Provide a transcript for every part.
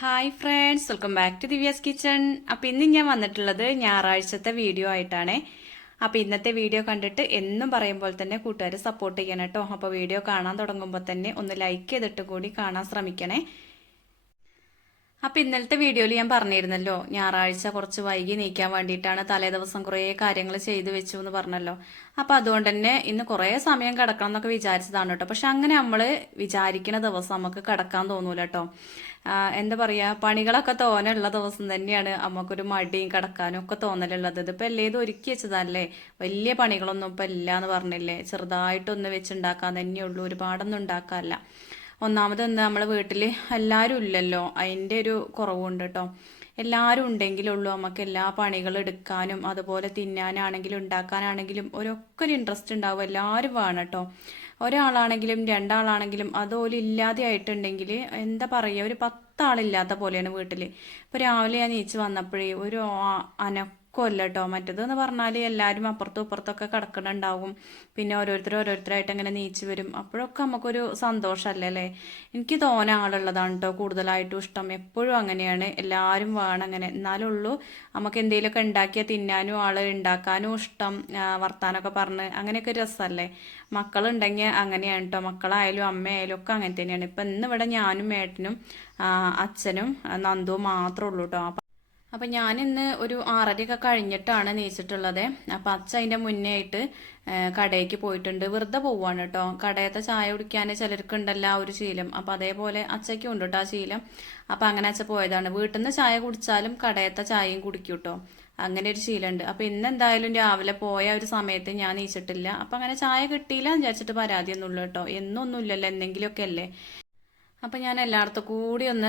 Hi friends, welcome back to Divya's kitchen. അപ്പോൾ ഇന്ന് ഞാൻ വന്നിട്ടുള്ളത് ഞായറാഴ്ചത്തെ വീഡിയോ ആയിട്ടാണ്. അപ്പോൾ ഇന്നത്തെ വീഡിയോ കണ്ടിട്ട് എന്നും പറയുമ്പോൾ തന്നെ കൂട്ടുകാർ സപ്പോർട്ട് ചെയ്യണം കേട്ടോ. അപ്പോൾ വീഡിയോ കാണാൻ തുടങ്ങുമ്പോൾ തന്നെ ഒന്ന് ലൈക്ക് ചെയ്തിട്ട് കൂടി കാണാൻ ശ്രമിക്കണേ. അപ്പോൾ ഇന്നലത്തെ വീഡിയോയിൽ ഞാൻ പറഞ്ഞിരുന്നല്ലോ, ഞായറാഴ്ച കുറച്ച് വൈകി നീക്കാൻ വേണ്ടിയിട്ടാണ്, തലേ ദിവസം കുറേ കാര്യങ്ങൾ ചെയ്തു വെച്ചു എന്ന് പറഞ്ഞല്ലോ. അപ്പോൾ അതുകൊണ്ട് തന്നെ ഇന്ന് കുറേ സമയം കിടക്കണം എന്നൊക്കെ വിചാരിച്ചതാണ് കേട്ടോ. പക്ഷെ അങ്ങനെ നമ്മൾ വിചാരിക്കുന്ന ദിവസം നമുക്ക് കിടക്കാൻ തോന്നൂല കേട്ടോ. എന്താ പറയുക, പണികളൊക്കെ തോനുള്ള ദിവസം തന്നെയാണ് നമുക്കൊരു മടിയും കിടക്കാനും ഒക്കെ തോന്നലുള്ളത്. ഇതിപ്പോൾ എല്ലേതും ഒരുക്കി വെച്ചതല്ലേ, വലിയ പണികളൊന്നും ഇപ്പം ഇല്ല എന്ന് പറഞ്ഞില്ലേ. ചെറുതായിട്ടൊന്ന് വെച്ചുണ്ടാക്കാൻ തന്നെയുള്ളൂ, ഒരുപാടൊന്നും ഉണ്ടാക്കാനല്ല. ഒന്നാമത് നമ്മളെ വീട്ടിൽ എല്ലാവരും ഇല്ലല്ലോ, അതിൻ്റെ ഒരു കുറവുണ്ട് കേട്ടോ. എല്ലാവരും ഉണ്ടെങ്കിലുള്ളൂ നമുക്ക് എല്ലാ പണികളും എടുക്കാനും അതുപോലെ തിന്നാനാണെങ്കിലും ഉണ്ടാക്കാനാണെങ്കിലും ഒക്കെ ഒരു ഇൻട്രസ്റ്റ് ഉണ്ടാവും. എല്ലാവരും വേണം കേട്ടോ. ഒരാളാണെങ്കിലും രണ്ടാളാണെങ്കിലും അതുപോലെ ഇല്ലാതെ ആയിട്ടുണ്ടെങ്കിൽ എന്താ പറയുക, ഒരു 10 ആളില്ലാത്ത പോലെയാണ് വീട്ടിൽ. ഇപ്പോൾ രാവിലെ ഞാൻ നീച്ച് വന്നപ്പോഴേ ഒരു അനക്കമല്ല കേട്ടോ. മറ്റേതെന്ന് പറഞ്ഞാൽ എല്ലാവരും അപ്പുറത്തും ഇപ്പുറത്തൊക്കെ കിടക്കണുണ്ടാവും. പിന്നെ ഓരോരുത്തരായിട്ട് അങ്ങനെ നീച്ച് വരും. അപ്പോഴൊക്കെ നമുക്കൊരു സന്തോഷമല്ലേ അല്ലേ. എനിക്ക് തോന്നെ ആളുള്ളതാണ് കേട്ടോ കൂടുതലായിട്ടും ഇഷ്ടം. എപ്പോഴും അങ്ങനെയാണ്, എല്ലാവരും വേണം അങ്ങനെ. എന്നാലുള്ളൂ നമുക്ക് എന്തെങ്കിലുമൊക്കെ ഉണ്ടാക്കിയാൽ തിന്നാനും ഉണ്ടാക്കാനും ഇഷ്ടം, വർത്താനമൊക്കെ പറഞ്ഞ് അങ്ങനെയൊക്കെ രസമല്ലേ. മക്കളുണ്ടെങ്കിൽ അങ്ങനെയാണ് കേട്ടോ. മക്കളായാലും അമ്മയായാലും ഒക്കെ അങ്ങനെ തന്നെയാണ്. ഇപ്പം ഇന്നിവിടെ ഞാനും ഏട്ടനും അച്ഛനും നന്ദുവും മാത്രമേ ഉള്ളൂ കേട്ടോ. അപ്പം ഞാനിന്ന് ഒരു 6:30 കഴിഞ്ഞിട്ടാണ് നീച്ചിട്ടുള്ളത്. അപ്പം അച്ഛ അതിൻ്റെ മുന്നേ ആയിട്ട് കടയ്ക്ക് പോയിട്ടുണ്ട്. വെറുതെ പോവാണ് കേട്ടോ. കടയത്തെ ചായ കുടിക്കാൻ ചിലർക്ക് ഉണ്ടല്ലോ ആ ഒരു ശീലം. അപ്പം അതേപോലെ അച്ഛയ്ക്കും ഉണ്ട് കേട്ടോ ആ ശീലം. അപ്പം അങ്ങനെ അച്ഛ പോയതാണ്. വീട്ടിൽ നിന്ന് ചായ കുടിച്ചാലും കടയത്തെ ചായയും കുടിക്കും കേട്ടോ. അങ്ങനെ ഒരു ശീലമുണ്ട്. അപ്പം ഇന്ന് എന്തായാലും രാവിലെ പോയ ഒരു സമയത്ത് ഞാൻ നീച്ചിട്ടില്ല. അപ്പം അങ്ങനെ ചായ കിട്ടിയില്ല വിചാരിച്ചിട്ട് പരാതിയൊന്നുമില്ല കേട്ടോ. എന്നൊന്നുമില്ലല്ലോ, എന്തെങ്കിലുമൊക്കെ അല്ലേ. അപ്പം ഞാൻ എല്ലായിടത്തും കൂടി ഒന്ന്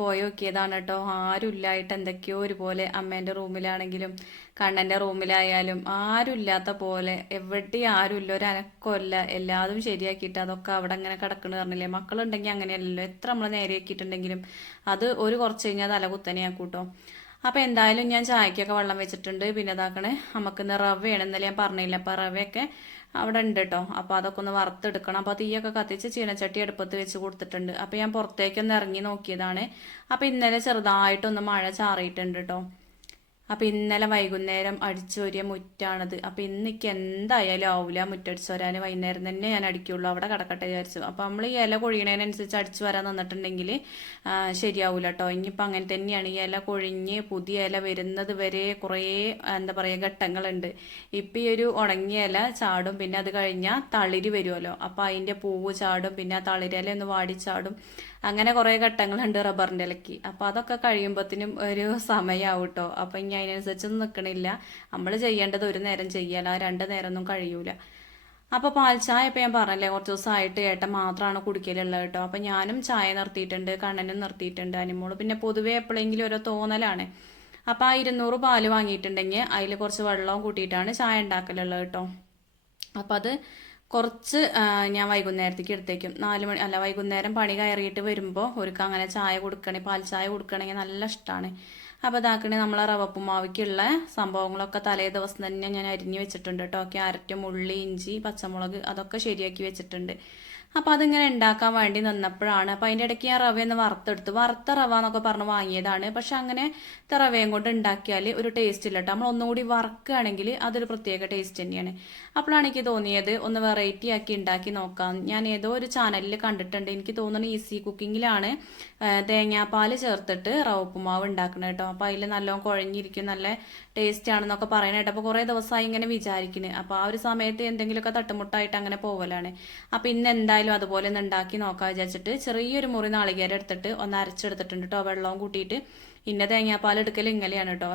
പോയി നോക്കിയതാണ് കേട്ടോ. ആരും ഇല്ലായിട്ട് എന്തൊക്കെയോ ഒരുപോലെ, അമ്മേൻ്റെ റൂമിലാണെങ്കിലും കണ്ണൻ്റെ റൂമിലായാലും ആരും ഇല്ലാത്ത പോലെ, എവിടെയും ആരുമില്ല, ഒരു അനക്കമില്ല. എല്ലാതും ശരിയാക്കിയിട്ട് അതൊക്കെ അവിടെ അങ്ങനെ കിടക്കണെന്ന് പറഞ്ഞില്ലേ. മക്കളുണ്ടെങ്കിൽ അങ്ങനെയല്ലല്ലോ, എത്ര നമ്മൾ നേരെയാക്കിയിട്ടുണ്ടെങ്കിലും അത് ഒരു കുറച്ച് കഴിഞ്ഞാൽ തലകുത്തനെയാക്കൂട്ടോ. അപ്പോൾ എന്തായാലും ഞാൻ ചായക്കൊക്കെ വെള്ളം വെച്ചിട്ടുണ്ട്. പിന്നെ ഇതാക്കണേ, നമുക്കിന്ന് റവയാണ്, ഇന്നലെ ഞാൻ പറഞ്ഞില്ല. അപ്പോൾ റവയൊക്കെ അവിടെ ഉണ്ട് കേട്ടോ. അപ്പോൾ അതൊക്കെ ഒന്ന് വറുത്തെടുക്കണം. അപ്പോൾ തീയൊക്കെ കത്തിച്ച് ചീനച്ചട്ടി അടുപ്പത്ത് വെച്ച് കൊടുത്തിട്ടുണ്ട്. അപ്പോൾ ഞാൻ പുറത്തേക്കൊന്ന് ഇറങ്ങി നോക്കിയതാണ്. അപ്പോൾ ഇന്നലെ ചെറുതായിട്ടൊന്ന് മഴ ചാറിയിട്ടുണ്ട് കേട്ടോ. അപ്പം ഇന്നലെ വൈകുന്നേരം അടിച്ചോരിയ മുറ്റാണത്. അപ്പം ഇന്നിക്ക് എന്തായാലും ആവില്ല മുറ്റടിച്ചു വരാൻ. വൈകുന്നേരം തന്നെ ഞാൻ അടിക്കുള്ളൂ, അവിടെ കിടക്കട്ടെ വിചാരിച്ചു. അപ്പം നമ്മൾ ഈ ഇല കൊഴിയണതിനനുസരിച്ച് അടിച്ചു വരാൻ നിന്നിട്ടുണ്ടെങ്കിൽ ശരിയാവില്ല കേട്ടോ. ഇനിയിപ്പോൾ അങ്ങനെ തന്നെയാണ്. ഈ ഇല കൊഴിഞ്ഞ് പുതിയ ഇല വരുന്നത് വരെ കുറേ എന്താ പറയുക ഘട്ടങ്ങളുണ്ട്. ഇപ്പം ഈ ഒരു ഉണങ്ങിയ ഇല ചാടും, പിന്നെ അത് കഴിഞ്ഞാൽ തളിര് വരുമല്ലോ, അപ്പം അതിൻ്റെ പൂവ് ചാടും, പിന്നെ ആ തളിരില ഒന്ന് വാടിച്ചാടും. അങ്ങനെ കുറേ ഘട്ടങ്ങളുണ്ട് റബ്ബറിൻ്റെ ഇലയ്ക്ക്. അപ്പോൾ അതൊക്കെ കഴിയുമ്പോഴത്തേനും ഒരു സമയമാവും കേട്ടോ. അപ്പം ഇനി അതിനനുസരിച്ചൊന്നും നിൽക്കണില്ല. നമ്മൾ ചെയ്യേണ്ടത് ഒരു നേരം ചെയ്യാൻ, ആ 2 നേരമൊന്നും കഴിയൂല. അപ്പോൾ പാൽ ചായ ഇപ്പം ഞാൻ പറഞ്ഞല്ലേ, കുറച്ച് ദിവസമായിട്ട് ഏട്ടൻ മാത്രമാണ് കുടിക്കലുള്ളത് കേട്ടോ. അപ്പം ഞാനും ചായ നിർത്തിയിട്ടുണ്ട്, കണ്ണനും നിർത്തിയിട്ടുണ്ട്, അനിമോള് പിന്നെ പൊതുവേ എപ്പോഴെങ്കിലും ഓരോ തോന്നലാണ്. അപ്പം ആ 200 പാല് വാങ്ങിയിട്ടുണ്ടെങ്കിൽ അതിൽ കുറച്ച് വെള്ളവും കൂട്ടിയിട്ടാണ് ചായ ഉണ്ടാക്കലുള്ളത് കേട്ടോ. അപ്പം അത് കുറച്ച് ഞാൻ വൈകുന്നേരത്തേക്ക് എടുത്തേക്കും. 4 മണി അല്ല, വൈകുന്നേരം പണി കയറിയിട്ട് വരുമ്പോൾ ഒരുക്കം അങ്ങനെ ചായ കൊടുക്കണേ, പാൽ ചായ കൊടുക്കണമെങ്കിൽ നല്ല ഇഷ്ടമാണ്. അപ്പോൾ ഇതാക്കണേ, നമ്മളെ റവപ്പുമാവിക്കുള്ള സംഭവങ്ങളൊക്കെ തലേ ദിവസം തന്നെ ഞാൻ അരിഞ്ഞ് വെച്ചിട്ടുണ്ട് കേട്ടോ. ക്യാരറ്റും ഉള്ളി ഇഞ്ചി പച്ചമുളക് അതൊക്കെ ശരിയാക്കി വെച്ചിട്ടുണ്ട്. അപ്പോൾ അതിങ്ങനെ ഉണ്ടാക്കാൻ വേണ്ടി നിന്നപ്പോഴാണ്, അപ്പോൾ അതിൻ്റെ ഇടയ്ക്ക് ഞാൻ റവയൊന്ന് വറുത്തെടുത്തു. വറുത്ത റവ എന്നൊക്കെ പറഞ്ഞ് വാങ്ങിയതാണ്. പക്ഷെ അങ്ങനെ റവയും കൊണ്ട് ഉണ്ടാക്കിയാൽ ഒരു ടേസ്റ്റ് ഇല്ല കേട്ടോ. നമ്മൾ ഒന്നുകൂടി വറുക്കുകയാണെങ്കിൽ അതൊരു പ്രത്യേക ടേസ്റ്റ് തന്നെയാണ്. അപ്പോഴാണ് എനിക്ക് തോന്നിയത് ഒന്ന് വെറൈറ്റി ആക്കി ഉണ്ടാക്കി നോക്കാം. ഞാൻ ഏതോ ഒരു ചാനലിൽ കണ്ടിട്ടുണ്ട്, എനിക്ക് തോന്നുന്നു ഈസി കുക്കിങ്ങിലാണ് തേങ്ങാപ്പാൽ ചേർത്തിട്ട് റവപ്പുമാവ് ഉണ്ടാക്കണം കേട്ടോ. അപ്പോൾ അതിൽ നല്ലോണം കുഴഞ്ഞിരിക്കും, നല്ല ടേസ്റ്റ് ആണെന്നൊക്കെ പറയണ കേട്ടോ. അപ്പോൾ കുറേ ദിവസമായി ഇങ്ങനെ വിചാരിക്കുന്നത്. അപ്പോൾ ആ ഒരു സമയത്ത് എന്തെങ്കിലുമൊക്കെ തട്ടുമുട്ടായിട്ട് അങ്ങനെ പോകലാണ്. അപ്പോൾ ഇന്ന് എന്തായാലും അതുപോലെ ഒന്ന് ഉണ്ടാക്കി നോക്കാൻ വിചാരിച്ചിട്ട് ചെറിയൊരു മുറി നാളികേരം എടുത്തിട്ട് ഒന്ന് അരച്ചെടുത്തിട്ടുണ്ട് കേട്ടോ. വെള്ളവും കൂട്ടിയിട്ട്, ഇന്ന തേങ്ങാപ്പാൽ എടുക്കൽ ഇങ്ങനെയാണ് കേട്ടോ.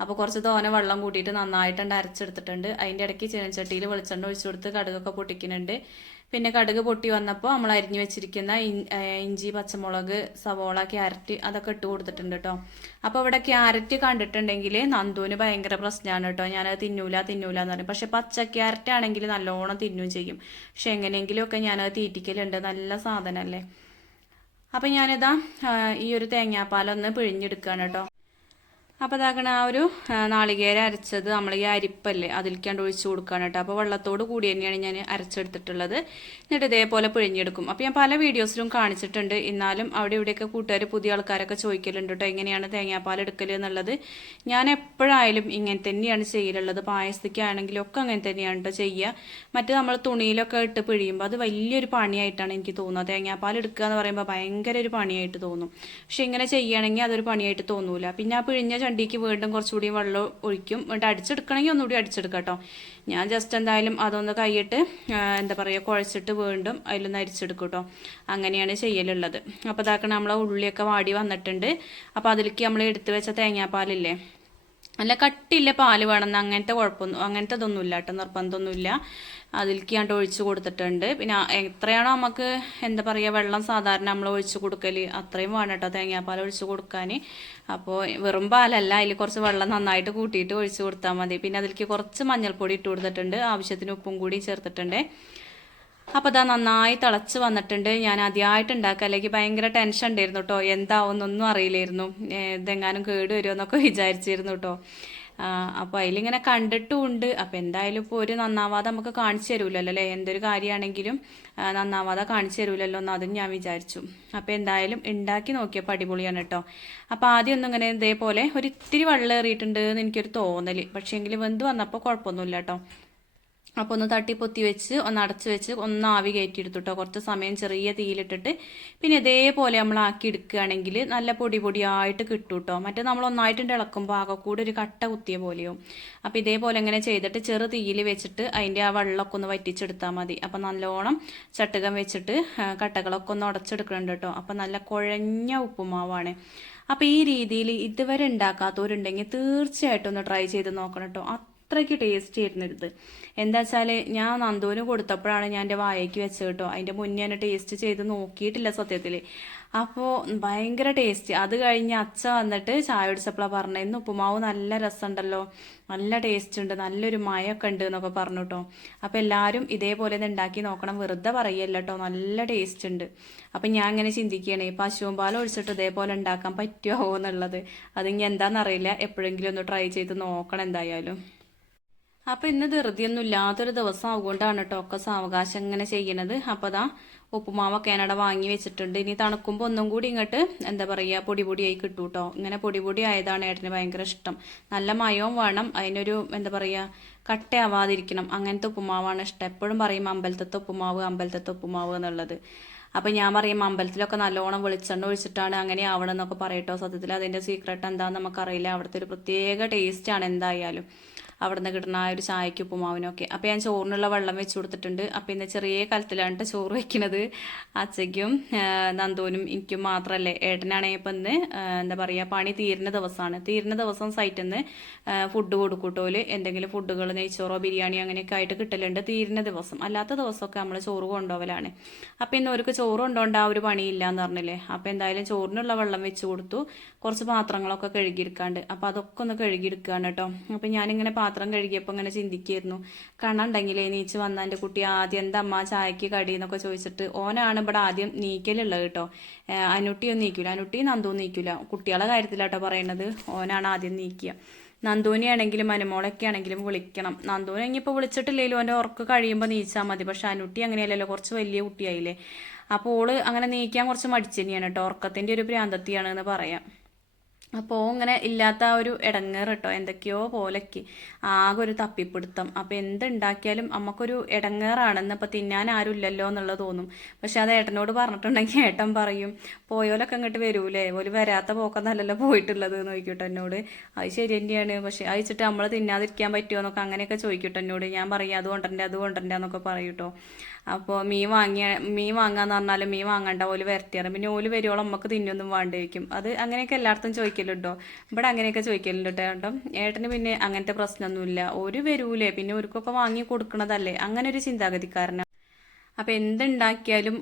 അപ്പോൾ കുറച്ച് തോനെ വെള്ളം കൂട്ടിയിട്ട് നന്നായിട്ടുണ്ട് അരച്ചെടുത്തിട്ടുണ്ട്. അതിൻ്റെ ഇടയ്ക്ക് ചീനച്ചട്ടിയിൽ വെളിച്ചെണ്ണ ഒഴിച്ചു കൊടുത്ത് കടുകൊക്കെ പൊട്ടിക്കുന്നുണ്ട്. പിന്നെ കടുക് പൊട്ടി വന്നപ്പോൾ നമ്മൾ അരിഞ്ഞു വെച്ചിരിക്കുന്ന ഇഞ്ചി പച്ചമുളക് സവോള ക്യാരറ്റ് അതൊക്കെ ഇട്ട് കൊടുത്തിട്ടുണ്ട് കേട്ടോ. അപ്പോൾ ഇവിടെ ക്യാരറ്റ് കണ്ടിട്ടുണ്ടെങ്കിൽ നന്ദുവിന് ഭയങ്കര പ്രശ്നമാണ് കേട്ടോ. ഞാനത് തിന്നൂല എന്ന് പറയും. പക്ഷെ പച്ച ക്യാരറ്റ് ആണെങ്കിൽ നല്ലോണം തിന്നും ചെയ്യും. പക്ഷെ എങ്ങനെയെങ്കിലുമൊക്കെ ഞാനത് തീറ്റിക്കലുണ്ട്, നല്ല സാധനമല്ലേ. അപ്പം ഞാനിതാ ഈ ഒരു തേങ്ങാപ്പാലൊന്ന് പിഴിഞ്ഞെടുക്കുകയാണ് കേട്ടോ. അപ്പോൾ അതാകണ ആ ഒരു നാളികേരം അരച്ചത് നമ്മൾ ഈ അരിപ്പല്ലേ അതിലേക്കാണ്ട് ഒഴിച്ച് കൊടുക്കുകയാണ് കേട്ടോ. അപ്പോൾ വെള്ളത്തോട് കൂടി തന്നെയാണ് ഞാൻ അരച്ചെടുത്തിട്ടുള്ളത്. എന്നിട്ട് ഇതേപോലെ പിഴിഞ്ഞെടുക്കും. അപ്പോൾ ഞാൻ പല വീഡിയോസിലും കാണിച്ചിട്ടുണ്ട്. എന്നാലും അവിടെ ഇവിടെയൊക്കെ കൂട്ടുകാർ പുതിയ ആൾക്കാരൊക്കെ ചോദിക്കലുണ്ട് കേട്ടോ, എങ്ങനെയാണ് തേങ്ങാപ്പാൽ എടുക്കൽ എന്നുള്ളത്. ഞാൻ എപ്പോഴായാലും ഇങ്ങനെ തന്നെയാണ് ചെയ്യലുള്ളത്. പായസത്തിക്കാണെങ്കിലും ഒക്കെ അങ്ങനെ തന്നെയാണ് കേട്ടോ ചെയ്യുക. മറ്റ് നമ്മൾ തുണിയിലൊക്കെ ഇട്ട് പിഴിയുമ്പോൾ അത് വലിയൊരു പണിയായിട്ടാണ് എനിക്ക് തോന്നുന്നത്. തേങ്ങാപ്പാൽ എടുക്കുക എന്ന് പറയുമ്പോൾ ഭയങ്കര ഒരു പണിയായിട്ട് തോന്നും. പക്ഷെ ഇങ്ങനെ ചെയ്യുകയാണെങ്കിൽ അതൊരു പണിയായിട്ട് തോന്നൂല. പിന്നെ ആ പിഴിഞ്ഞ ചണ്ടിക്ക് വീണ്ടും കുറച്ചുകൂടി വെള്ളം ഒഴിക്കും. എന്നിട്ട് അടിച്ചെടുക്കണമെങ്കിൽ ഒന്നുകൂടി അടിച്ചെടുക്കാം കേട്ടോ. ഞാൻ ജസ്റ്റ് എന്തായാലും അതൊന്ന് കൈയിട്ട് എന്താ പറയുക കുഴച്ചിട്ട് വീണ്ടും അതിലൊന്ന് അരിച്ചെടുക്കും കേട്ടോ. അങ്ങനെയാണ് ചെയ്യലുള്ളത്. അപ്പോൾ ഇതാക്കണം നമ്മളെ ഉള്ളിയൊക്കെ വാടി വന്നിട്ടുണ്ട്. അപ്പോൾ അതിലേക്ക് നമ്മൾ എടുത്തു വെച്ച തേങ്ങാപ്പാലില്ലേ, നല്ല കട്ടിയില്ല പാല് വേണമെന്ന് അങ്ങനത്തെ ഇതൊന്നുമില്ല കേട്ടോ, നിർബന്ധമൊന്നുമില്ല. അതിലേക്ക് ഞാൻ ഒഴിച്ച് കൊടുത്തിട്ടുണ്ട്. പിന്നെ എത്രയാണോ നമുക്ക് എന്താ പറയുക വെള്ളം സാധാരണ നമ്മൾ ഒഴിച്ച് കൊടുക്കൽ അത്രയും വേണം കേട്ടോ തേങ്ങാപ്പാൽ ഒഴിച്ച് കൊടുക്കാൻ. അപ്പോൾ വെറും പാലല്ല, അതിൽ കുറച്ച് വെള്ളം നന്നായിട്ട് കൂട്ടിയിട്ട് ഒഴിച്ച് കൊടുത്താൽ മതി. പിന്നെ അതിലേക്ക് കുറച്ച് മഞ്ഞൾപ്പൊടി ഇട്ട് കൊടുത്തിട്ടുണ്ട്, ആവശ്യത്തിന് ഉപ്പും കൂടി ചേർത്തിട്ടുണ്ട്. അപ്പോൾ അതാ നന്നായി തിളച്ച് വന്നിട്ടുണ്ട്. ഞാൻ ആദ്യമായിട്ട് ഉണ്ടാക്കുക, അല്ലെങ്കിൽ ഭയങ്കര ടെൻഷൻ ഉണ്ടായിരുന്നു കേട്ടോ, എന്താവുന്നൊന്നും അറിയില്ലായിരുന്നു. ഇതെങ്ങാനും കേട് വരുമോ എന്നൊക്കെ വിചാരിച്ചിരുന്നു കേട്ടോ. അപ്പോൾ അതിലിങ്ങനെ കണ്ടിട്ടുമുണ്ട്. അപ്പോൾ എന്തായാലും ഇപ്പോൾ ഒരു നന്നാവാതെ നമുക്ക് കാണിച്ചു തരൂലല്ലോ അല്ലേ, എന്തൊരു കാര്യമാണെങ്കിലും നന്നാവാതെ കാണിച്ചു തരൂലല്ലോ എന്ന് അതും ഞാൻ വിചാരിച്ചു. അപ്പോൾ എന്തായാലും ഉണ്ടാക്കി നോക്കിയപ്പോൾ അടിപൊളിയാണ് കേട്ടോ. അപ്പോൾ ആദ്യം ഒന്നും ഇങ്ങനെ ഇതേപോലെ ഒരിത്തിരി വെള്ളം ഏറിയിട്ടുണ്ട് എന്ന് എനിക്കൊരു തോന്നൽ. പക്ഷേ എങ്കിൽ വെന്ത് വന്നപ്പോൾ കുഴപ്പമൊന്നുമില്ല കേട്ടോ. അപ്പോൾ ഒന്ന് തട്ടി പൊത്തി വെച്ച് ഒന്ന് അടച്ച് വെച്ച് ഒന്ന് ആവി കയറ്റിയെടുത്തു കേട്ടോ. കുറച്ച് സമയം ചെറിയ തീയിലിട്ടിട്ട് പിന്നെ ഇതേപോലെ നമ്മൾ ആക്കി എടുക്കുകയാണെങ്കിൽ നല്ല പൊടി പൊടിയായിട്ട് കിട്ടും കേട്ടോ. മറ്റേ നമ്മൾ ഒന്നായിട്ട് ഇളക്കുമ്പോൾ ആകെ കൂടെ ഒരു കട്ട കുത്തിയ പോലെയോ. അപ്പോൾ ഇതേപോലെ ഇങ്ങനെ ചെയ്തിട്ട് ചെറു തീയിൽ വെച്ചിട്ട് അതിൻ്റെ ആ വെള്ളമൊക്കെ ഒന്ന് വറ്റിച്ചെടുത്താൽ മതി. അപ്പോൾ നല്ലോണം ചട്ടുകം വെച്ചിട്ട് കട്ടകളൊക്കെ ഒന്ന് ഉടച്ചെടുക്കുന്നുണ്ട് കേട്ടോ. അപ്പോൾ നല്ല കുഴഞ്ഞ ഉപ്പുമാവാണ്. അപ്പോൾ ഈ രീതിയിൽ ഇതുവരെ ഉണ്ടാക്കാത്തവരുണ്ടെങ്കിൽ തീർച്ചയായിട്ടും ഒന്ന് ട്രൈ ചെയ്ത് നോക്കണം കേട്ടോ. അത്രയ്ക്ക് ടേസ്റ്റ് ആയിരുന്നിരുത്. എന്താ വെച്ചാൽ ഞാൻ നന്ദുവിന് കൊടുത്തപ്പോഴാണ് ഞാൻ എൻ്റെ വായയ്ക്ക് വെച്ചത് കേട്ടോ. അതിൻ്റെ മുന്നേ തന്നെ ടേസ്റ്റ് ചെയ്ത് നോക്കിയിട്ടില്ല സത്യത്തിൽ. അപ്പോൾ ഭയങ്കര ടേസ്റ്റ്. അത് കഴിഞ്ഞ് അച്ഛ വന്നിട്ട് ചായ കുടിച്ചപ്പോഴാണ് പറഞ്ഞത്, ഉപ്പുമാവ് നല്ല രസമുണ്ടല്ലോ, നല്ല ടേസ്റ്റ് ഉണ്ട്, നല്ലൊരു മയമൊക്കെ ഉണ്ട് എന്നൊക്കെ പറഞ്ഞു കേട്ടോ. അപ്പോൾ എല്ലാവരും ഇതേപോലെ ഇത് ഉണ്ടാക്കി നോക്കണം, വെറുതെ പറയല്ല കേട്ടോ, നല്ല ടേസ്റ്റ് ഉണ്ട്. അപ്പം ഞാൻ ഇങ്ങനെ ചിന്തിക്കുകയാണ്, പശുവും പാൽ ഒഴിച്ചിട്ട് ഇതേപോലെ ഉണ്ടാക്കാൻ പറ്റുമോ എന്നുള്ളത്. അതിങ്ങനെ എന്താണെന്നറിയില്ല, എപ്പോഴെങ്കിലും ഒന്ന് ട്രൈ ചെയ്ത് നോക്കണം എന്തായാലും. അപ്പോൾ ഇന്ന് ധൃതിയൊന്നും ഇല്ലാത്തൊരു ദിവസം ആവുകൊണ്ടാണ് കേട്ടോ ഒക്കെ സാവകാശം ഇങ്ങനെ ചെയ്യണത്. അപ്പോൾ അതാ ഉപ്പുമാവൊക്കെ ഞാനവിടെ വാങ്ങി വെച്ചിട്ടുണ്ട്. ഇനി തണുക്കുമ്പോൾ ഒന്നും കൂടി ഇങ്ങോട്ട് എന്താ പറയുക പൊടി പൊടിയായി കിട്ടും കേട്ടോ. ഇങ്ങനെ പൊടി പൊടി ആയതാണ് ഏട്ടന് ഭയങ്കര ഇഷ്ടം. നല്ല മയവും വേണം, അതിനൊരു എന്താ പറയുക കട്ടയാവാതിരിക്കണം, അങ്ങനത്തെ ഉപ്പുമാവാണ് ഇഷ്ടം. എപ്പോഴും പറയും അമ്പലത്തെ ഉപ്പുമാവ് എന്നുള്ളത്. അപ്പം ഞാൻ പറയും അമ്പലത്തിലൊക്കെ നല്ലോണം വെളിച്ചെണ്ണ ഒഴിച്ചിട്ടാണ് അങ്ങനെ ആവണം എന്നൊക്കെ പറയട്ടോ. സത്യത്തിൽ അതിൻ്റെ സീക്രട്ട് എന്താണെന്ന് നമുക്കറിയില്ല. അവിടുത്തെ ഒരു പ്രത്യേക ടേസ്റ്റാണ് എന്തായാലും അവിടെ നിന്ന് കിട്ടുന്ന ആ ഒരു ചായക്ക് ഉപ്പുമാവിനൊക്കെ. അപ്പോൾ ഞാൻ ചോറിനുള്ള വെള്ളം വെച്ച് കൊടുത്തിട്ടുണ്ട്. അപ്പോൾ ഇന്ന് ചെറിയ കലത്തിലാണ് ചോറ് വയ്ക്കുന്നത്. അച്ചയ്ക്കും നന്ദുവിനും എനിക്കും മാത്രമല്ലേ. ഏട്ടനാണെങ്കിൽ ഇപ്പം ഇന്ന് എന്താ പറയുക പണി തീരുന്ന ദിവസം സൈറ്റിൽ നിന്ന് ഫുഡ് കൊടുക്കൂട്ടോല്. എന്തെങ്കിലും ഫുഡുകൾ നെയ്ച്ചോറോ ബിരിയാണി അങ്ങനെയൊക്കെ ആയിട്ട് കിട്ടലുണ്ട് തീരുന്ന ദിവസം. അല്ലാത്ത ദിവസമൊക്കെ നമ്മൾ ചോറ് കൊണ്ടുപോകലാണ്. അപ്പോൾ ഇന്ന് അവർക്ക് ചോറ് കൊണ്ടുപോകേണ്ട ആ ഒരു പണിയില്ല എന്ന് പറഞ്ഞില്ലേ. അപ്പോൾ എന്തായാലും ചോറിനുള്ള വെള്ളം വെച്ച് കൊടുത്തു. കുറച്ച് പാത്രങ്ങളൊക്കെ കഴുകിയെടുക്കാണ്ട്, അപ്പോൾ അതൊക്കെ ഒന്ന് കഴുകിയെടുക്കുകയാണ് കേട്ടോ. അപ്പോൾ ഞാനിങ്ങനെ പാത്രം കഴുകിയപ്പോൾ ഇങ്ങനെ ചിന്തിക്കായിരുന്നു, കണ്ണുണ്ടെങ്കിലേ നീച്ച് വന്ന എൻ്റെ കുട്ടി ആദ്യം എന്താ അമ്മ ചായക്ക് കടി എന്നൊക്കെ ചോദിച്ചിട്ട് ഓനാണ് ഇവിടെ ആദ്യം നീക്കലുള്ളത് കേട്ടോ. അനുട്ടിയൊന്നും നീക്കൂല, അനുട്ടിയും നന്ദുവും നീക്കൂല. കുട്ടികളെ കാര്യത്തിലാട്ടോ പറയണത്, ഓനാണ് ആദ്യം നീക്കുക. നന്ദുവിനെ ആണെങ്കിലും അനുമോളൊക്കെ ആണെങ്കിലും വിളിക്കണം. നന്ദുവിനെ ഇനിയിപ്പോൾ വിളിച്ചിട്ടില്ലെങ്കിലും ഓൻ്റെ ഉറക്ക് കഴിയുമ്പോൾ നീച്ചാൽ മതി. പക്ഷെ അനുട്ടി അങ്ങനെയല്ലല്ലോ, കുറച്ച് വലിയ കുട്ടിയായില്ലേ. അപ്പോൾ ഓള് അങ്ങനെ നീക്കാൻ കുറച്ച് മടിച്ചു തന്നെയാണ് കേട്ടോ. ഉറക്കത്തിൻ്റെ ഒരു ഭ്രാന്തത്തിയാണ് എന്ന് പറയാം. അപ്പോൾ ഇങ്ങനെ ഇല്ലാത്ത ആ ഒരു ഇടങ്ങേറ് കേട്ടോ, എന്തൊക്കെയോ പോലെയൊക്കെ ആകെ ഒരു തപ്പിപ്പിടുത്തം. അപ്പോൾ എന്തുണ്ടാക്കിയാലും നമുക്കൊരു ഇടങ്ങേറാണെന്ന്, ഇപ്പോൾ തിന്നാൻ ആരും ഇല്ലല്ലോ എന്നുള്ളത് തോന്നും. പക്ഷെ അത് ഏട്ടനോട് പറഞ്ഞിട്ടുണ്ടെങ്കിൽ ഏട്ടൻ പറയും പോയോലൊക്കെ ഇങ്ങോട്ട് വരൂലേ, ഓല് വരാത്ത പോക്കൊന്നല്ലല്ലോ പോയിട്ടുള്ളത് എന്ന് ചോദിക്കട്ടെ എന്നോട്. അത് ശരി തന്നെയാണ്, പക്ഷെ അയച്ചിട്ട് നമ്മൾ തിന്നാതിരിക്കാൻ പറ്റുമോ എന്നൊക്കെ അങ്ങനെയൊക്കെ ചോദിക്കട്ടെ എന്നോട്. ഞാൻ പറയും അത് കൊണ്ടരണ്ട എന്നൊക്കെ പറയും കേട്ടോ. അപ്പോൾ മീൻ വാങ്ങാന്ന് പറഞ്ഞാലും മീൻ വാങ്ങണ്ട, ഓല് വരട്ടിയാണ്. പിന്നെ ഓല് വരുവോളം നമുക്ക് തിന്നൊന്നും വേണ്ടി വയ്ക്കും. അത് അങ്ങനെയൊക്കെ എല്ലായിടത്തും ചോദിക്കലുണ്ടോ, ഇവിടെ അങ്ങനെയൊക്കെ ചോദിക്കലുണ്ട് കേട്ടോ. ഏട്ടന് പിന്നെ അങ്ങനത്തെ പ്രശ്നമൊന്നുമില്ല. ഒരു വരൂലേ, പിന്നെ ഒരുക്കൊക്കെ വാങ്ങി കൊടുക്കണതല്ലേ, അങ്ങനെ ഒരു ചിന്താഗതിക്കാരനാണ്. അപ്പോൾ എന്തുണ്ടാക്കിയാലും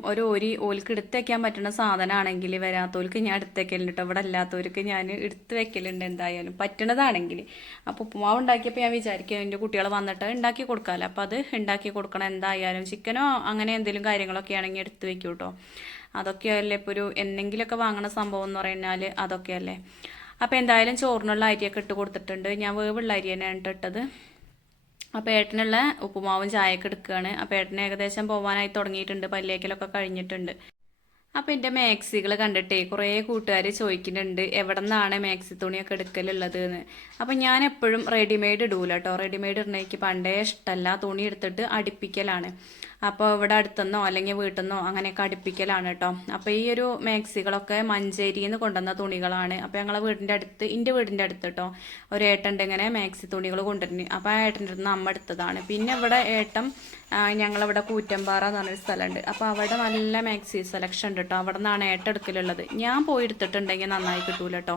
ഓൽക്ക് എടുത്ത് വയ്ക്കാൻ പറ്റുന്ന സാധനമാണെങ്കിൽ വരാത്തവർക്ക് ഞാൻ എടുത്ത് വയ്ക്കലുണ്ട് കേട്ടോ. ഇവിടെ അല്ലാത്തവർക്ക് ഞാൻ എടുത്ത് വെക്കലുണ്ട് എന്തായാലും പറ്റണതാണെങ്കിൽ. അപ്പോൾ ഉപ്പുമാവ് ഉണ്ടാക്കിയപ്പോൾ ഞാൻ വിചാരിക്കും എൻ്റെ കുട്ടികൾ വന്നിട്ട് ഉണ്ടാക്കി കൊടുക്കാമല്ലോ. അപ്പോൾ അത് ഉണ്ടാക്കി കൊടുക്കണം എന്തായാലും. ചിക്കനോ അങ്ങനെ എന്തെങ്കിലും കാര്യങ്ങളൊക്കെ ആണെങ്കിൽ എടുത്ത് വെക്കും കേട്ടോ. അതൊക്കെയല്ലേ ഇപ്പോൾ ഒരു എന്തെങ്കിലുമൊക്കെ വാങ്ങണ സംഭവം എന്ന് പറഞ്ഞാൽ അതൊക്കെയല്ലേ. അപ്പോൾ എന്തായാലും ചോറിനുള്ള അരിയൊക്കെ ഇട്ട് കൊടുത്തിട്ടുണ്ട്. ഞാൻ വേവുള്ള അരി തന്നെയാണ് ഇട്ടത്. അപ്പോൾ ഏട്ടനുള്ള ഉപ്പുമാവും ചായയൊക്കെ എടുക്കുകയാണ്. അപ്പോൾ ഏട്ടന് ഏകദേശം പോകാനായി തുടങ്ങിയിട്ടുണ്ട്, പല്ലേക്കലൊക്കെ കഴിഞ്ഞിട്ടുണ്ട്. അപ്പോൾ എൻ്റെ മാക്സികൾ കണ്ടിട്ടേ കുറേ കൂട്ടുകാർ ചോദിക്കുന്നുണ്ട് എവിടെ നിന്നാണ് മാക്സി തുണിയൊക്കെ എടുക്കലുള്ളത് എന്ന്. അപ്പം ഞാൻ എപ്പോഴും റെഡിമെയ്ഡ് ഇടൂല കേട്ടോ. റെഡിമെയ്ഡ് ഇടണ എനിക്ക് പണ്ടേ ഇഷ്ടമല്ല. തുണി എടുത്തിട്ട് അടുപ്പിക്കലാണ്. അപ്പോൾ ഇവിടെ അടുത്തുനിന്നോ അല്ലെങ്കിൽ വീട്ടിൽ നിന്നോ അങ്ങനെയൊക്കെ അടുപ്പിക്കലാണ് കേട്ടോ. അപ്പോൾ ഈ ഒരു മാക്സികളൊക്കെ മഞ്ചേരിയിൽ നിന്ന് കൊണ്ടുവന്ന തുണികളാണ്. അപ്പോൾ ഞങ്ങളെ വീടിൻ്റെ അടുത്ത്, എൻ്റെ വീടിൻ്റെ അടുത്ത് കേട്ടോ, ഒരു ഏട്ടൻ്റെ ഇങ്ങനെ മാക്സി തുണികൾ കൊണ്ടുവരുന്നു. അപ്പോൾ ആ ഏട്ടൻ്റെ അടുത്ത് നിന്ന് അമ്മ എടുത്തതാണ്. പിന്നെ ഇവിടെ ഏട്ടൻ ഞങ്ങളിവിടെ കൂറ്റമ്പാറ എന്ന് പറഞ്ഞൊരു സ്ഥലമുണ്ട്. അപ്പോൾ അവിടെ നല്ല മാക്സി സെലക്ഷൻ ഉണ്ട് കേട്ടോ. അവിടെ നിന്നാണ് ഏട്ടൻ എടുക്കലുള്ളത്. ഞാൻ പോയി എടുത്തിട്ടുണ്ടെങ്കിൽ നന്നായി കിട്ടൂല കേട്ടോ.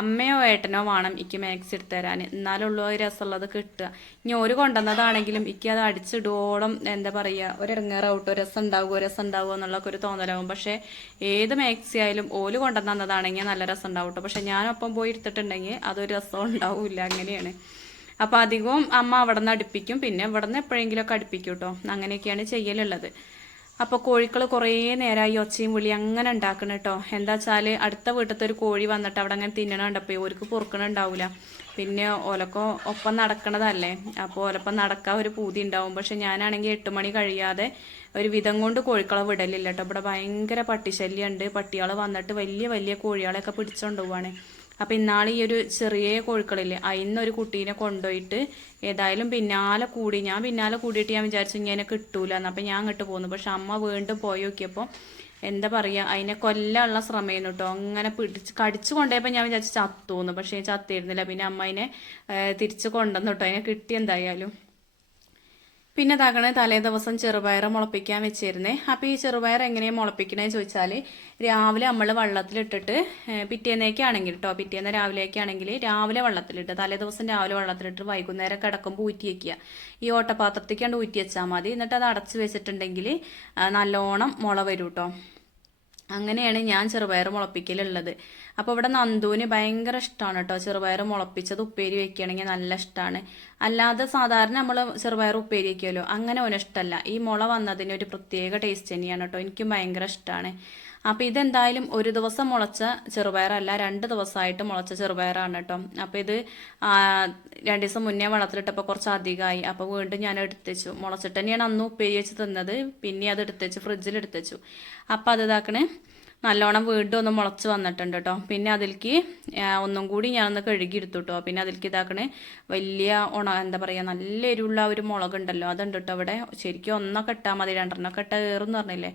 അമ്മയോ ഏട്ടനോ വേണം എനിക്ക് മാക്സി എടുത്ത് തരാൻ, എന്നാലുള്ളൂ രസമുള്ളത് കിട്ടുക. ഇനി ഒരു കൊണ്ടുവന്നതാണെങ്കിലും എനിക്ക് അത് അടിച്ചിടുവോളം എന്താ പറയുക, ഒരു ഇറങ്ങാറാവട്ടോ, രസം ഉണ്ടാവുമോ എന്നുള്ളൊക്കെ ഒരു തോന്നലാവും. പക്ഷേ ഏത് മാക്സി ആയാലും ഓല് കൊണ്ടുവന്നതാണെങ്കിൽ നല്ല രസം ഉണ്ടാവും കേട്ടോ. പക്ഷെ ഞാനൊപ്പം പോയി എടുത്തിട്ടുണ്ടെങ്കിൽ അതൊരു രസം ഉണ്ടാവില്ല. അങ്ങനെയാണ്. അപ്പോൾ അധികവും അമ്മ അവിടെ നിന്ന് അടുപ്പിക്കും, പിന്നെ ഇവിടെ നിന്ന് എപ്പോഴെങ്കിലുമൊക്കെ അടുപ്പിക്കും കേട്ടോ. അങ്ങനെയൊക്കെയാണ് ചെയ്യലുള്ളത്. അപ്പോൾ കോഴികൾ കുറേ നേരമായി ഒച്ചയും വിളി അങ്ങനെ ഉണ്ടാക്കണം കേട്ടോ. എന്താ വെച്ചാൽ അടുത്ത വീട്ടിലത്തെ ഒരു കോഴി വന്നിട്ട് അവിടെ അങ്ങനെ തിന്നണുണ്ടപ്പോൾ ഓർക്ക് പൊറുക്കണുണ്ടാവില്ല. പിന്നെ ഓലൊക്കെ ഒപ്പം നടക്കണതല്ലേ, അപ്പോൾ ഓലപ്പം നടക്കാൻ ഒരു പൂതി ഉണ്ടാവും. പക്ഷെ ഞാനാണെങ്കിൽ 8 മണി കഴിയാതെ ഒരു വിധം കൊണ്ട് കോഴിക്കളെ വിടലില്ല കേട്ടോ. ഇവിടെ ഭയങ്കര പട്ടിശല്യമുണ്ട്. പട്ടികൾ വന്നിട്ട് വലിയ വലിയ കോഴികളെയൊക്കെ പിടിച്ചുകൊണ്ട് പോവാണ്. അപ്പം ഇന്നാൾ ഈ ഒരു ചെറിയ കോഴിക്കളില്ലേ, അതിന്നൊരു കുട്ടീനെ കൊണ്ടുപോയിട്ട് ഏതായാലും പിന്നാലെ കൂടി, ഞാൻ പിന്നാലെ കൂടിയിട്ട് ഞാൻ വിചാരിച്ചു ഇങ്ങനെ കിട്ടൂല എന്ന്. അപ്പം ഞാൻ അങ്ങോട്ട് പോന്നു. പക്ഷെ അമ്മ വീണ്ടും പോയി നോക്കിയപ്പോൾ എന്താ പറയുക, അതിനെ കൊല്ലാനുള്ള ശ്രമമായിരുന്നു കേട്ടോ. അങ്ങനെ കടിച്ചു കൊണ്ടുപോയപ്പോൾ ഞാൻ വിചാരിച്ചു ചത്തുന്നു, പക്ഷേ ചത്തിരുന്നില്ല. പിന്നെ അമ്മ അതിനെ തിരിച്ച് കൊണ്ടുവന്നു കേട്ടോ. അതിനെ കിട്ടി എന്തായാലും. പിന്നെ ഇതാക്കണ തലേ ദിവസം ചെറുപയർ മുളപ്പിക്കാൻ വെച്ചിരുന്നേ. അപ്പോൾ ഈ ചെറുപയർ എങ്ങനെയാണ് മുളപ്പിക്കണേന്ന് ചോദിച്ചാൽ, രാവിലെ നമ്മൾ വെള്ളത്തിലിട്ടിട്ട് പിറ്റേന്നേക്കാണെങ്കിൽ കേട്ടോ, പിറ്റേന്ന് രാവിലേക്കാണെങ്കിൽ രാവിലെ വെള്ളത്തിലിട്ട്, തലേ ദിവസം രാവിലെ വെള്ളത്തിലിട്ട് വൈകുന്നേരം കിടക്കുമ്പോൾ ഊറ്റി വയ്ക്കുക. ഈ ഓട്ടപാത്രത്തേക്കാണ്ട് ഊറ്റി വെച്ചാൽ മതി. എന്നിട്ട് അത് അടച്ച് വെച്ചിട്ടുണ്ടെങ്കിൽ നല്ലോണം മുള വരും കേട്ടോ. അങ്ങനെയാണ് ഞാൻ ചെറുപയർ മുളപ്പിക്കലുള്ളത്. അപ്പോൾ ഇവിടെ നന്ദുവിന് ഭയങ്കര ഇഷ്ടമാണ് കേട്ടോ ചെറുപയർ മുളപ്പിച്ചത് ഉപ്പേരി വെക്കുകയാണെങ്കിൽ നല്ല ഇഷ്ടമാണ്. അല്ലാതെ സാധാരണ നമ്മൾ ചെറുപയർ ഉപ്പേരി വയ്ക്കുമല്ലോ, അങ്ങനെ ഓന് ഇഷ്ടമല്ല. ഈ മുള വന്നതിന് ഒരു പ്രത്യേക ടേസ്റ്റ് തന്നെയാണ് കേട്ടോ. എനിക്കും ഭയങ്കര ഇഷ്ടമാണ്. അപ്പോൾ ഇതെന്തായാലും ഒരു ദിവസം മുളച്ച ചെറുപയറല്ല, 2 ദിവസമായിട്ട് മുളച്ച ചെറുപയറാണ് കേട്ടോ. അപ്പോൾ ഇത് 2 ദിവസം മുന്നേ വെള്ളത്തിലിട്ടപ്പോൾ കുറച്ച് അധികമായി. അപ്പോൾ വീണ്ടും ഞാൻ എടുത്തുവെച്ചു. മുളച്ചിട്ട് തന്നെയാണ് അന്ന് ഉപ്പേരി വെച്ച് തിന്നത്. പിന്നെ അത് എടുത്തുവെച്ചു, ഫ്രിഡ്ജിൽ എടുത്തുവെച്ചു. അപ്പോൾ അത് ഇതാക്കണേ നല്ലോണം വീണ്ടും ഒന്ന് മുളച്ച് വന്നിട്ടുണ്ട് കേട്ടോ. പിന്നെ അതിലേക്ക് ഒന്നും കൂടി ഞാനൊന്ന് കഴുകിയെടുത്തു കേട്ടോ. പിന്നെ അതിലേക്ക് ഇതാക്കണേ വലിയ എന്താ പറയുക, നല്ല എരിവുള്ള ഒരു മുളകുണ്ടല്ലോ, അതുണ്ട് കേട്ടോ. അവിടെ ശരിക്കും ഒന്നൊക്കെ ഇട്ടാൽ മതി, 2 ഇട്ടാൽ കയറുമെന്ന് പറഞ്ഞില്ലേ.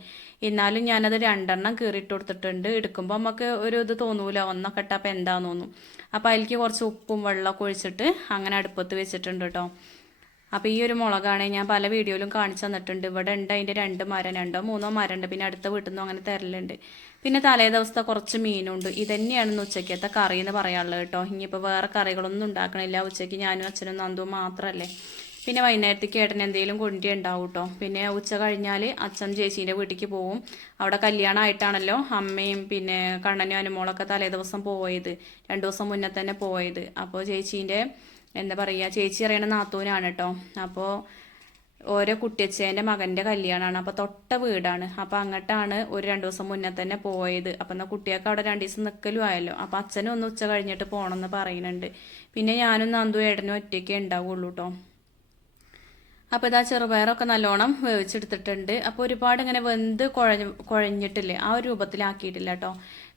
എന്നാലും ഞാനത് 2 കീറിയിട്ട് കൊടുത്തിട്ടുണ്ട്. എടുക്കുമ്പോൾ നമുക്ക് ഒരു ഇത് തോന്നൂല, ഒന്നൊക്കെ ഇട്ടാൽ അപ്പോൾ എന്താന്ന് തോന്നും. അപ്പോൾ അതിലേക്ക് കുറച്ച് ഉപ്പും വെള്ളമൊക്കെ ഒഴിച്ചിട്ട് അങ്ങനെ അടുപ്പത്ത് വെച്ചിട്ടുണ്ട് കേട്ടോ. അപ്പോൾ ഈ ഒരു മുളകാണ് ഞാൻ പല വീഡിയോയിലും കാണിച്ചു തന്നിട്ടുണ്ട്. ഇവിടെ ഉണ്ട് അതിൻ്റെ 2 മരം, 2-3 മരം ഉണ്ട്. പിന്നെ അടുത്ത വീട്ടിൽ നിന്നും അങ്ങനെ തരലുണ്ട്. പിന്നെ തലേ ദിവസത്തെ കുറച്ച് മീനുണ്ട്. ഇതന്നെയാണ് ഉച്ചക്കത്തെ കറി എന്ന് പറയാനുള്ളത് കേട്ടോ. ഇനിയിപ്പോൾ വേറെ കറികളൊന്നും ഉണ്ടാക്കണില്ല. ഉച്ചയ്ക്ക് ഞാനും അച്ഛനും നന്ദുവും മാത്രമല്ലേ. പിന്നെ വൈകുന്നേരത്തേക്ക് ഏട്ടൻ എന്തെങ്കിലും കൊണ്ടി ഉണ്ടാവും കേട്ടോ. പിന്നെ ഉച്ച കഴിഞ്ഞാൽ അച്ഛൻ ചേച്ചീൻ്റെ വീട്ടിലേക്ക് പോവും. അവിടെ കല്യാണമായിട്ടാണല്ലോ അമ്മയും പിന്നെ കണ്ണനും അനുമോളൊക്കെ തലേ ദിവസം പോയത്, 2 ദിവസം മുന്നേ തന്നെ പോയത്. അപ്പോൾ ചേച്ചീൻ്റെ എന്താ പറയുക, ചേച്ചി അറിയണ നാത്തൂനാണ് കേട്ടോ. അപ്പോൾ ഓരോ കുട്ടിയച്ചേൻ്റെ മകൻ്റെ കല്യാണമാണ്. അപ്പോൾ തൊട്ട വീടാണ്. അപ്പോൾ അങ്ങോട്ടാണ് ഒരു 2 ദിവസം മുന്നേ തന്നെ പോയത്. അപ്പം എന്നാൽ കുട്ടിയൊക്കെ അവിടെ 2 ദിവസം നിൽക്കലും ആയല്ലോ. അപ്പോൾ അച്ഛനും ഒന്ന് ഉച്ച കഴിഞ്ഞിട്ട് പോകണമെന്ന് പറയുന്നുണ്ട്. പിന്നെ ഞാനും നന്ദു ഏട്ടനും ഒറ്റയ്ക്കേ ഉണ്ടാവുള്ളൂ കേട്ടോ. അപ്പോൾ ഇതാ ചെറുപയറൊക്കെ നല്ലോണം വേവിച്ചെടുത്തിട്ടുണ്ട്. അപ്പോൾ ഒരുപാട് ഇങ്ങനെ വെന്ത് കുഴഞ്ഞിട്ടില്ലേ, ആ ഒരു രൂപത്തിലാക്കിയിട്ടില്ല കേട്ടോ.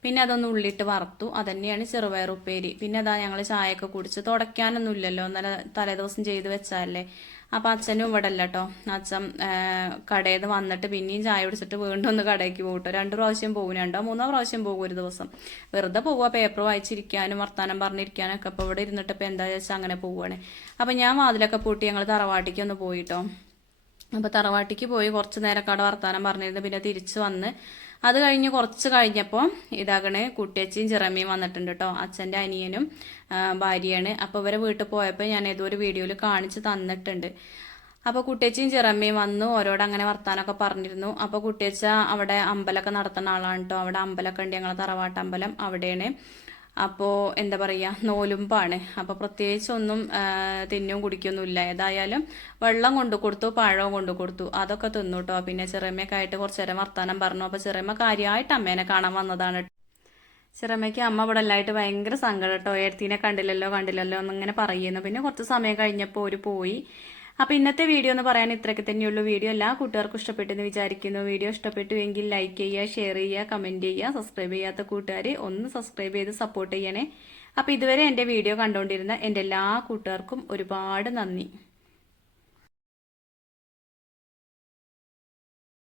പിന്നെ അതൊന്ന് ഉള്ളിയിട്ട് വറുത്തു. അതന്നെയാണ് ചെറുപയർ ഉപ്പേരി. പിന്നെ അതാ ഞങ്ങൾ ചായയൊക്കെ കുടിച്ച്, തുടയ്ക്കാനൊന്നും ഇല്ലല്ലോ, ഇന്നലെ തലേദിവസം ചെയ്ത് വെച്ചാലേ. അപ്പം അച്ഛനും ഇവിടെ അല്ല കേട്ടോ. അച്ഛൻ കടയിൽ നിന്ന് വന്നിട്ട് പിന്നെയും ചായ കുടിച്ചിട്ട് വീണ്ടും ഒന്ന് കടയ്ക്ക് പോകും കേട്ടോ. 2 പ്രാവശ്യം പോകും, 2-3 പ്രാവശ്യം പോകും ഒരു ദിവസം. വെറുതെ പോവുക, പേപ്പർ വായിച്ചിരിക്കാനും വർത്താനം പറഞ്ഞിരിക്കാനൊക്കെ. അപ്പോൾ ഇവിടെ ഇരുന്നിട്ട് ഇപ്പോൾ എന്താ വെച്ചാൽ അങ്ങനെ പോവുകയാണ്. അപ്പം ഞാൻ വാതിലൊക്കെ പൂട്ടി ഞങ്ങൾ തറവാട്ടിക്ക് ഒന്ന് പോയിട്ടോ. അപ്പോൾ തറവാട്ടിക്ക് പോയി കുറച്ച് നേരമൊക്കെ അവിടെ വർത്താനം പറഞ്ഞിരുന്നു. പിന്നെ തിരിച്ച് വന്ന് അത് കഴിഞ്ഞ് കുറച്ച് കഴിഞ്ഞപ്പോൾ ഇതാകണേ കുട്ടിയച്ചിയും ചിറമ്മയും വന്നിട്ടുണ്ട് കേട്ടോ. അച്ഛൻ്റെ അനിയനും ഭാര്യയാണ്. അപ്പോൾ ഇവരെ വീട്ടിൽ പോയപ്പോൾ ഞാൻ ഏതോ ഒരു വീഡിയോയിൽ കാണിച്ച് തന്നിട്ടുണ്ട്. അപ്പോൾ കുട്ടിയച്ചിയും ചിറമ്മയും വന്നു, ഓരോട് അങ്ങനെ വർത്താനമൊക്കെ പറഞ്ഞിരുന്നു. അപ്പോൾ കുട്ടിയച്ച അവിടെ അമ്പലമൊക്കെ നടത്തുന്ന ആളാണ് കേട്ടോ. അവിടെ അമ്പലമൊക്കെ ഉണ്ട്, ഞങ്ങൾ തറവാട്ടമ്പലം അവിടെയാണ്. അപ്പോൾ എന്താ പറയുക, നോലുമ്പാണ്. അപ്പോൾ പ്രത്യേകിച്ചൊന്നും തിന്നും കുടിക്കൊന്നുമില്ല. ഏതായാലും വെള്ളം കൊണ്ടു കൊടുത്തു, പഴവും കൊണ്ടു കൊടുത്തു, അതൊക്കെ തിന്നു കേട്ടോ. പിന്നെ ചെറിയമ്മയൊക്കെ ആയിട്ട് കുറച്ച് നേരം വർത്താനം പറഞ്ഞു. അപ്പോൾ ചെറിയമ്മ കാര്യമായിട്ട് അമ്മേനെ കാണാൻ വന്നതാണ്. ചിറമ്മയ്ക്ക് അമ്മ ഇവിടെ എല്ലായിട്ട് ഭയങ്കര സങ്കടം കേട്ടോ. ഏടത്തിനെ കണ്ടില്ലല്ലോ കണ്ടില്ലല്ലോ എന്നിങ്ങനെ പറയുന്നു. പിന്നെ കുറച്ച് സമയം കഴിഞ്ഞപ്പോൾ ഒരു പോയി. അപ്പോൾ ഇന്നത്തെ വീഡിയോ എന്ന് പറയാൻ ഇത്രയൊക്കെ തന്നെയുള്ളൂ. വീഡിയോ എല്ലാ കൂട്ടുകാർക്കും ഇഷ്ടപ്പെട്ടെന്ന് വിചാരിക്കുന്നു. വീഡിയോ ഇഷ്ടപ്പെട്ടു എങ്കിൽ ലൈക്ക് ചെയ്യുക, ഷെയർ ചെയ്യുക, കമന്റ് ചെയ്യുക. സബ്സ്ക്രൈബ് ചെയ്യാത്ത കൂട്ടുകാർ ഒന്ന് സബ്സ്ക്രൈബ് ചെയ്ത് സപ്പോർട്ട് ചെയ്യണേ. അപ്പോൾ ഇതുവരെ എൻ്റെ വീഡിയോ കണ്ടുകൊണ്ടിരുന്ന എൻ്റെ എല്ലാ കൂട്ടുകാർക്കും ഒരുപാട് നന്ദി.